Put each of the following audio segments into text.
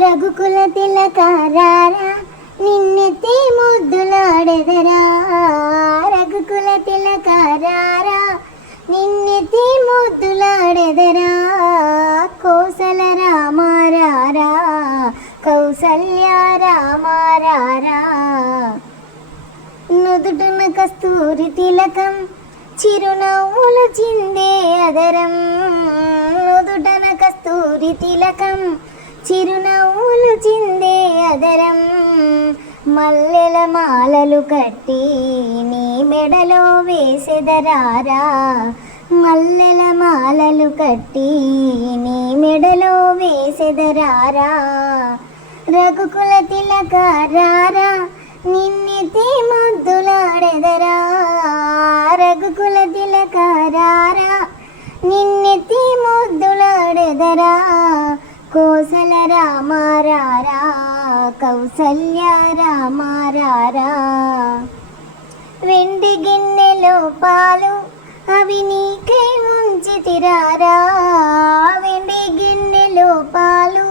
రఘుకుల తిలకారారా నిన్నెత్తి ముద్దులాడెదరా. రఘుకుల తిలకారారా నిన్నెత్తి ముద్దులాడెదరా. కోసల రామారారా కౌసల్య రామారారా. నుదుటున కస్తూరి తిలకం చిరునవ్వులు చిందే అదరం. నుదుటన కస్తూరి తిలకం చిరునవ్వులు చిందే అదరం. మల్లెల మాలలు కట్టి నీ మెడలో వేసెదరారా. మల్లెల మాలలు కట్టి నీ మెడలో వేసెదరారా. రఘుకుల తిలకారారా నిన్నెత్తి ముద్దులాడెదరా. రఘుకుల తిలకారారా నిన్నెత్తి ముద్దులాడెదరా. కోసల రామారారా కౌసల్య రామారారా. వెండి గిన్నెలో పాలు అవి నీకై ఉంచితిరారా. వెండి గిన్నెలో పాలు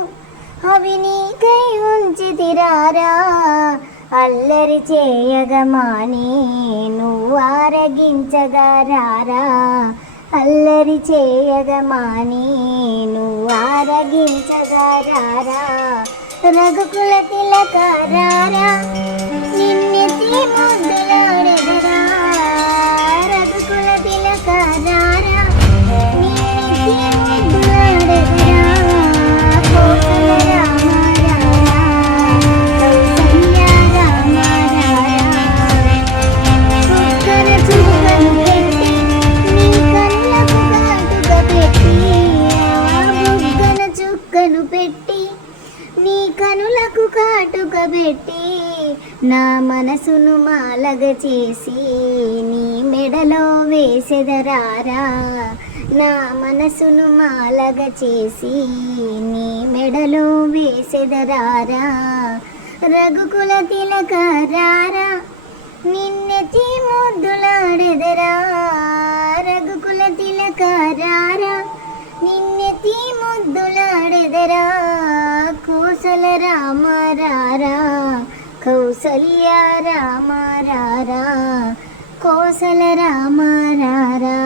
అవి నీకై ఉంచితిరారా. అల్లరి చేయగమాని నువ్వు ఆరగించగా రారా. అల్లరి చేయగమాని నువ్వు ఆరగించగా రారా. రఘుకుల తిలకారారా నిన్నెత్తి ముద్దులాడెదరా. రఘుకుల తిలకారారా నిన్నెత్తి ముద్దులాడెదరా. కోసల రామారారా కౌసల్య రామారారా. చుక్కన చుక్కను పెట్టి నీ కళ్ళకు కాటుక పెట్టి. బుగ్గన చుక్కను పెట్టి నీ కనులకు కాటుక పెట్టి. నా మనసును మాలగ చేసి నీ మెడలో వేసెదరారా. నా మనసును మాలగ చేసి నీ మెడలో వేసెదరారా. రఘుకుల తిలకారారా నిన్నెత్తి ముద్దులాడెదరా. రఘుకుల తిలకారారా నిన్నెత్తి ముద్దులాడెదరా. కోసల రామారారా కౌసల్య రామారారా. కోసల రామారారా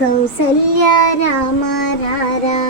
కౌసల్య రామారారా.